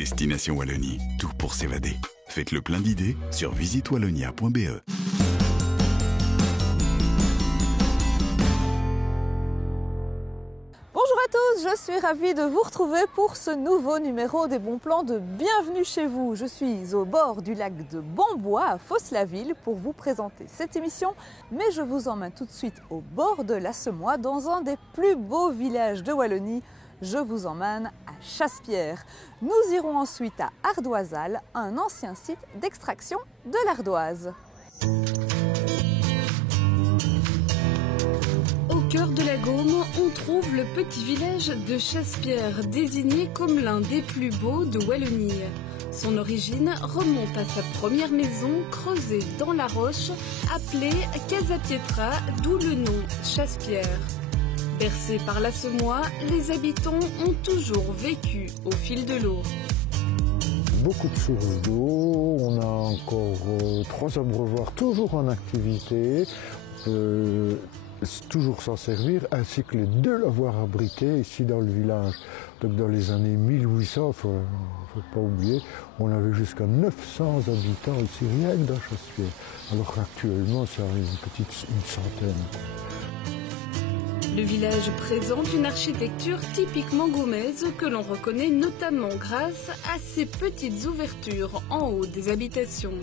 Destination Wallonie, tout pour s'évader. Faites le plein d'idées sur visitewallonia.be. Bonjour à tous, je suis ravie de vous retrouver pour ce nouveau numéro des bons plans de Bienvenue chez vous. Je suis au bord du lac de Bambois à Fos-la-Ville pour vous présenter cette émission, mais je vous emmène tout de suite au bord de la Semois dans un des plus beaux villages de Wallonie. Je vous emmène à Chassepierre. Nous irons ensuite à Ardoisal, un ancien site d'extraction de l'ardoise. Au cœur de la Gaume, on trouve le petit village de Chassepierre, désigné comme l'un des plus beaux de Wallonie. Son origine remonte à sa première maison creusée dans la roche, appelée Casa Pietra, d'où le nom Chassepierre. Bercés par la Semois, les habitants ont toujours vécu au fil de l'eau. Beaucoup de sources d'eau, on a encore 3 abreuvoirs toujours en activité, toujours s'en servir, ainsi que les 2 lavoirs abrités ici dans le village. Donc dans les années 1800, il ne faut pas oublier, on avait jusqu'à 900 habitants ici, rien que dans Chassepierre. Alors qu'actuellement, c'est une centaine. Le village présente une architecture typiquement gaumaise que l'on reconnaît notamment grâce à ses petites ouvertures en haut des habitations.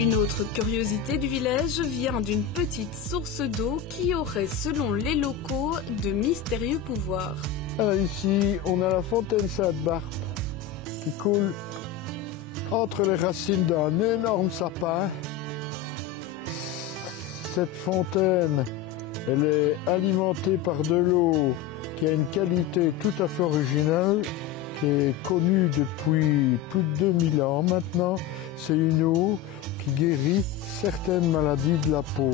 Une autre curiosité du village vient d'une petite source d'eau qui aurait, selon les locaux, de mystérieux pouvoirs. Alors ici, on a la fontaine Sainte-Barbe qui coule entre les racines d'un énorme sapin. Cette fontaine, elle est alimentée par de l'eau qui a une qualité tout à fait originale, qui est connue depuis plus de 2000 ans maintenant. C'est une eau qui guérit certaines maladies de la peau.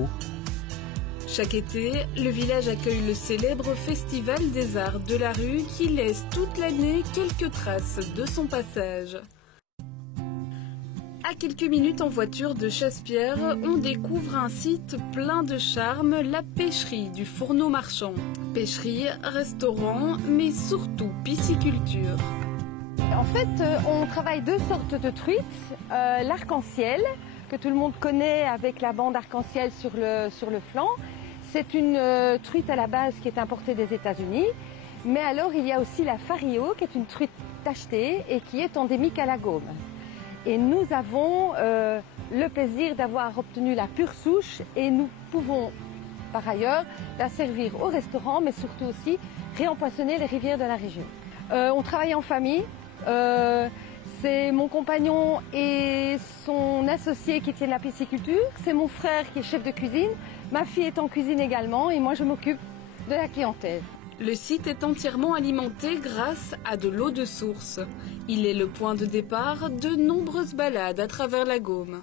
Chaque été, le village accueille le célèbre Festival des Arts de la Rue qui laisse toute l'année quelques traces de son passage. À quelques minutes en voiture de Chassepierre, on découvre un site plein de charme, la pêcherie du Fourneau Marchand. Pêcherie, restaurant, mais surtout pisciculture. En fait, on travaille 2 sortes de truites. L'arc-en-ciel, que tout le monde connaît avec la bande arc-en-ciel sur le flanc. C'est une truite à la base qui est importée des États-Unis. Mais alors, il y a aussi la fario, qui est une truite tachetée et qui est endémique à la Gaume. Et nous avons le plaisir d'avoir obtenu la pure souche et nous pouvons par ailleurs la servir au restaurant, mais surtout aussi réempoisonner les rivières de la région. On travaille en famille, c'est mon compagnon et son associé qui tiennent la pisciculture, c'est mon frère qui est chef de cuisine, ma fille est en cuisine également et moi je m'occupe de la clientèle. Le site est entièrement alimenté grâce à de l'eau de source. Il est le point de départ de nombreuses balades à travers la Gaume.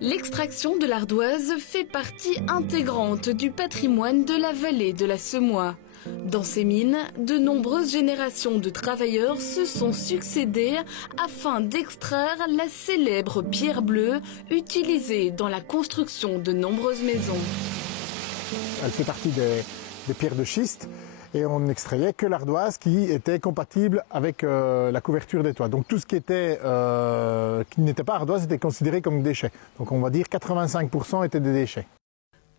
L'extraction de l'ardoise fait partie intégrante du patrimoine de la vallée de la Semois. Dans ces mines, de nombreuses générations de travailleurs se sont succédés afin d'extraire la célèbre pierre bleue utilisée dans la construction de nombreuses maisons. Elle fait partie des pierres de schiste et on n'extrayait que l'ardoise qui était compatible avec la couverture des toits. Donc tout ce qui n'était pas ardoise était considéré comme déchet. Donc on va dire 85% étaient des déchets.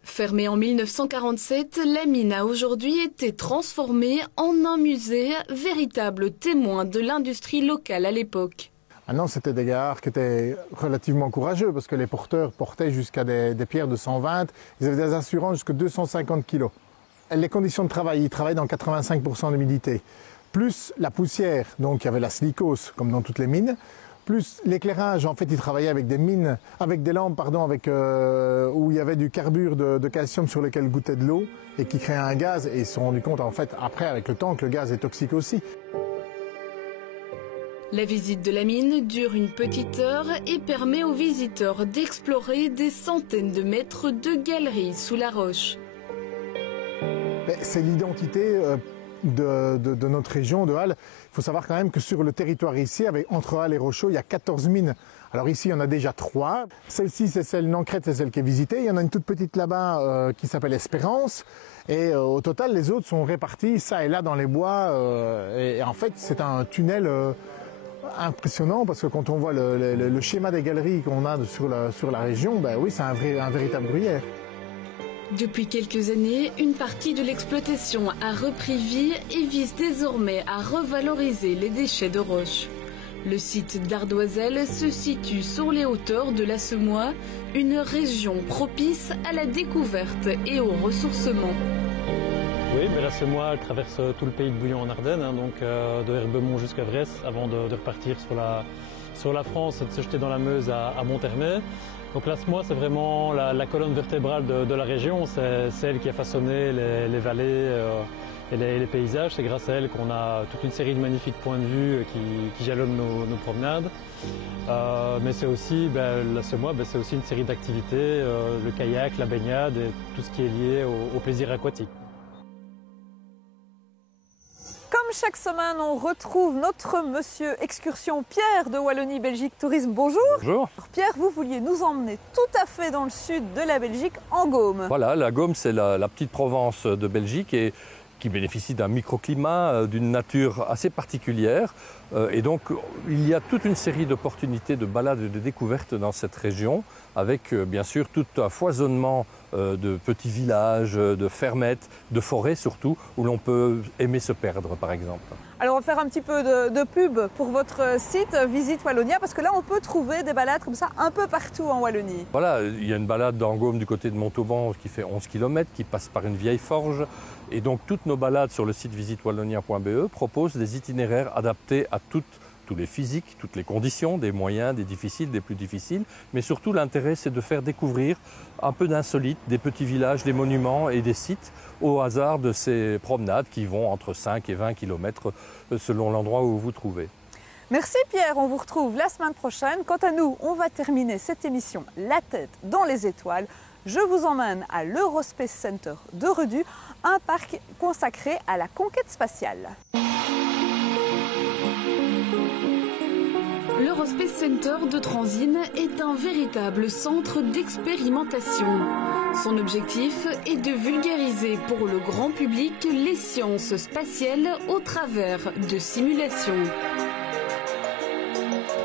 Fermée en 1947, la mine a aujourd'hui été transformée en un musée, véritable témoin de l'industrie locale à l'époque. Maintenant, c'était des gars qui étaient relativement courageux parce que les porteurs portaient jusqu'à des pierres de 120, ils avaient des assurances jusqu'à 250 kg. Les conditions de travail, ils travaillaient dans 85% d'humidité, plus la poussière, donc il y avait la silicose comme dans toutes les mines, plus l'éclairage, en fait, ils travaillaient avec des mines, avec des lampes, où il y avait du carbure de calcium sur lequel goûtait de l'eau et qui créait un gaz. Et ils se sont rendus compte, en fait, après, avec le temps, que le gaz est toxique aussi. La visite de la mine dure une petite heure et permet aux visiteurs d'explorer des centaines de mètres de galeries sous la roche. C'est l'identité de notre région, de Halle. Il faut savoir quand même que sur le territoire ici, entre Halle et Rochaud, il y a 14 mines. Alors ici, il y en a déjà 3. Celle-ci, c'est celle Nancrête, c'est celle qui est visitée. Il y en a une toute petite là-bas qui s'appelle Espérance. Et au total, les autres sont répartis ça et là dans les bois. Et en fait, c'est un tunnel impressionnant parce que quand on voit le schéma des galeries qu'on a sur la région, ben oui, c'est un véritable gruyère. Depuis quelques années, une partie de l'exploitation a repris vie et vise désormais à revaloriser les déchets de roche. Le site d'Ardoiselle se situe sur les hauteurs de la Semois, une région propice à la découverte et au ressourcement. Oui, mais la Semois elle traverse tout le pays de Bouillon en Ardennes, donc de Herbemont jusqu'à Vresse, avant de repartir sur la France et de se jeter dans la Meuse à Monthermé. Donc la Semois, c'est vraiment la colonne vertébrale de la région, c'est elle qui a façonné les vallées et les paysages. C'est grâce à elle qu'on a toute une série de magnifiques points de vue qui jalonnent nos promenades. Mais c'est aussi, la Semois, c'est aussi une série d'activités, le kayak, la baignade et tout ce qui est lié au plaisir aquatique. Comme chaque semaine, on retrouve notre monsieur excursion Pierre de Wallonie-Belgique Tourisme. Bonjour. Bonjour. Alors Pierre, vous vouliez nous emmener tout à fait dans le sud de la Belgique, en Gaume. Voilà, la Gaume, c'est la petite Provence de Belgique et qui bénéficie d'un microclimat, d'une nature assez particulière. Et donc, il y a toute une série d'opportunités de balades et de découvertes dans cette région, avec bien sûr tout un foisonnement de petits villages, de fermettes, de forêts surtout, où l'on peut aimer se perdre, par exemple. Alors, on va faire un petit peu de pub pour votre site Visite Wallonia, parce que là, on peut trouver des balades comme ça un peu partout en Wallonie. Voilà, il y a une balade dans Gaume du côté de Montauban qui fait 11 km, qui passe par une vieille forge. Et donc, toutes nos balades sur le site visitewallonia.be proposent des itinéraires adaptés à tous les physiques, toutes les conditions, des moyens, des difficiles, des plus difficiles. Mais surtout, l'intérêt, c'est de faire découvrir un peu d'insolites, des petits villages, des monuments et des sites au hasard de ces promenades qui vont entre 5 et 20 km selon l'endroit où vous vous trouvez. Merci Pierre, on vous retrouve la semaine prochaine. Quant à nous, on va terminer cette émission La tête dans les étoiles. Je vous emmène à l'Eurospace Center de Redu, un parc consacré à la conquête spatiale. L'Eurospace Center de Transine est un véritable centre d'expérimentation. Son objectif est de vulgariser pour le grand public les sciences spatiales au travers de simulations.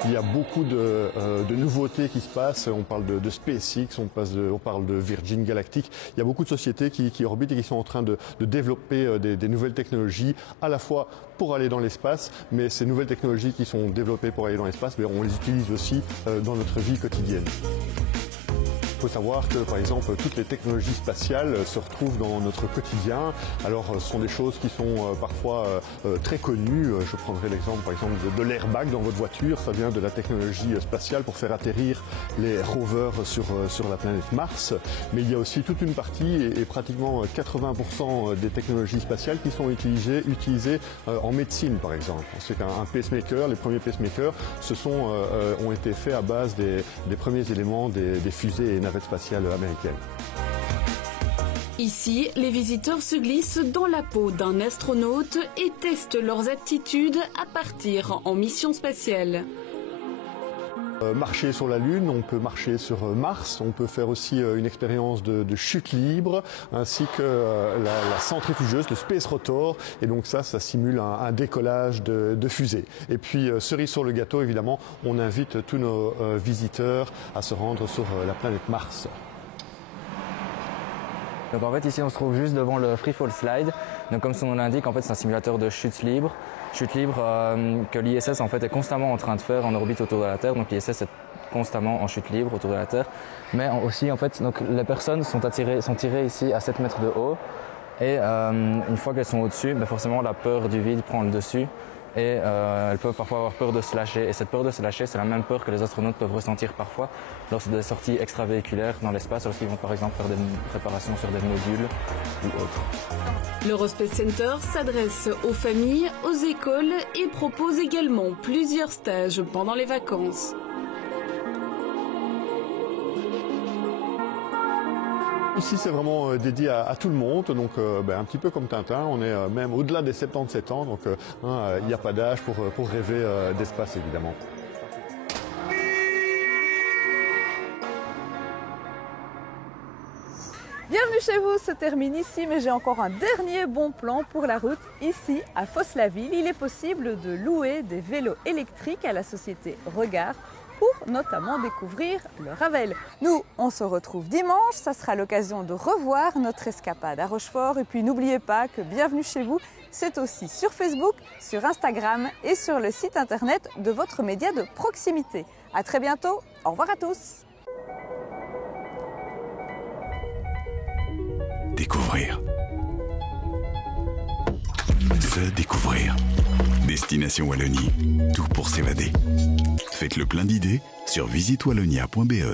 Il y a beaucoup de nouveautés qui se passent. On parle de SpaceX, on parle de Virgin Galactic. Il y a beaucoup de sociétés qui orbitent et qui sont en train de développer des nouvelles technologies, à la fois pour aller dans l'espace, mais ces nouvelles technologies qui sont développées pour aller dans l'espace, on les utilise aussi dans notre vie quotidienne. Il faut savoir que, par exemple, toutes les technologies spatiales se retrouvent dans notre quotidien. Alors, ce sont des choses qui sont parfois très connues. Je prendrai l'exemple, par exemple, de l'airbag dans votre voiture. Ça vient de la technologie spatiale pour faire atterrir les rovers sur la planète Mars. Mais il y a aussi toute une partie, et pratiquement 80% des technologies spatiales qui sont utilisées en médecine, par exemple. C'est qu'un pacemaker, les premiers pacemakers, ont été faits à base des premiers éléments des fusées et navettes spatiales américaines. Ici, les visiteurs se glissent dans la peau d'un astronaute et testent leurs aptitudes à partir en mission spatiale. Marcher sur la Lune, on peut marcher sur Mars, on peut faire aussi une expérience de chute libre, ainsi que la centrifugeuse, le Space Rotor, et donc ça simule un décollage de fusée. Et puis, cerise sur le gâteau, évidemment, on invite tous nos visiteurs à se rendre sur la planète Mars. Donc en fait ici on se trouve juste devant le Free Fall Slide. Donc comme son nom l'indique, en fait c'est un simulateur de chute libre. Chute libre que l'ISS en fait est constamment en train de faire en orbite autour de la Terre. Donc l'ISS est constamment en chute libre autour de la Terre. Mais aussi en fait donc, les personnes sont tirées ici à 7 mètres de haut. Et une fois qu'elles sont au-dessus, forcément la peur du vide prend le dessus. Et elles peuvent parfois avoir peur de se lâcher. Et cette peur de se lâcher, c'est la même peur que les astronautes peuvent ressentir parfois lors des sorties extravéhiculaires dans l'espace, lorsqu'ils vont par exemple faire des préparations sur des modules ou autres. L'Eurospace Center s'adresse aux familles, aux écoles et propose également plusieurs stages pendant les vacances. Ici, c'est vraiment dédié à tout le monde, donc un petit peu comme Tintin, on est même au-delà des 77 ans, donc il n'y a pas d'âge pour rêver d'espace, évidemment. Bienvenue chez vous, se termine ici, mais j'ai encore un dernier bon plan pour la route. Ici, à Fosse-la-Ville, il est possible de louer des vélos électriques à la société Regard pour notamment découvrir le Ravel. Nous, on se retrouve dimanche, ça sera l'occasion de revoir notre escapade à Rochefort. Et puis n'oubliez pas que Bienvenue chez vous, c'est aussi sur Facebook, sur Instagram et sur le site internet de votre média de proximité. À très bientôt, au revoir à tous. Découvrir. Se découvrir. Destination Wallonie. Tout pour s'évader. Faites le plein d'idées sur visitewallonia.be.